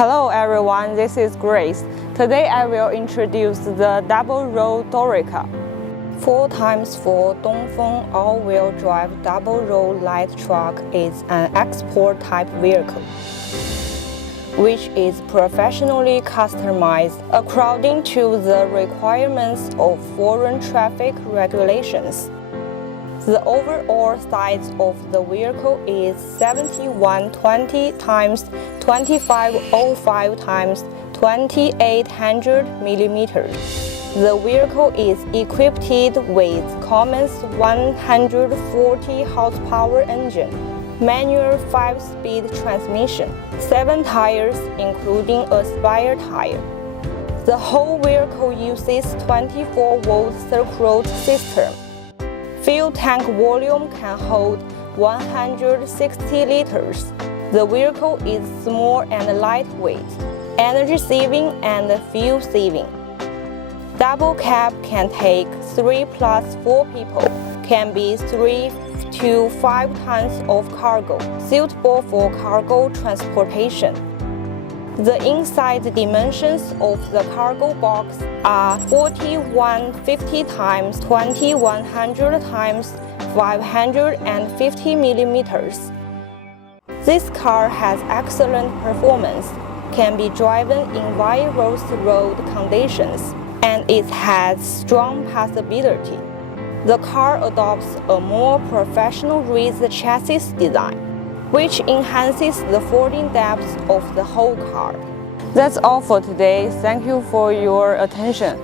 Hello everyone, this is Grace. Today I will introduce the double-row Dolica. 4x4 Dongfeng all-wheel drive double-row light truck is an export-type vehicle, which is professionally customized according to the requirements of foreign traffic regulations. The overall size of the vehicle is 7120 x 2505 x 2800 mm. The vehicle is equipped with Cummins 140 horsepower engine, manual 5-speed transmission, 7 tires including a spare tire. The whole vehicle uses 24-volt circuit system. Fuel tank volume can hold 160 liters. The vehicle is small and lightweight, energy saving and fuel saving. Double cab can take 3 plus 4 people, can be 3 to 5 tons of cargo, suitable for cargo transportation. The inside dimensions of the cargo box are 4150 x 2100 x 550 mm. This car has excellent performance, can be driven in various road conditions, and it has strong passability. The car adopts a more professional raised chassis design, which enhances the folding depth of the whole car. That's all for today. Thank you for your attention.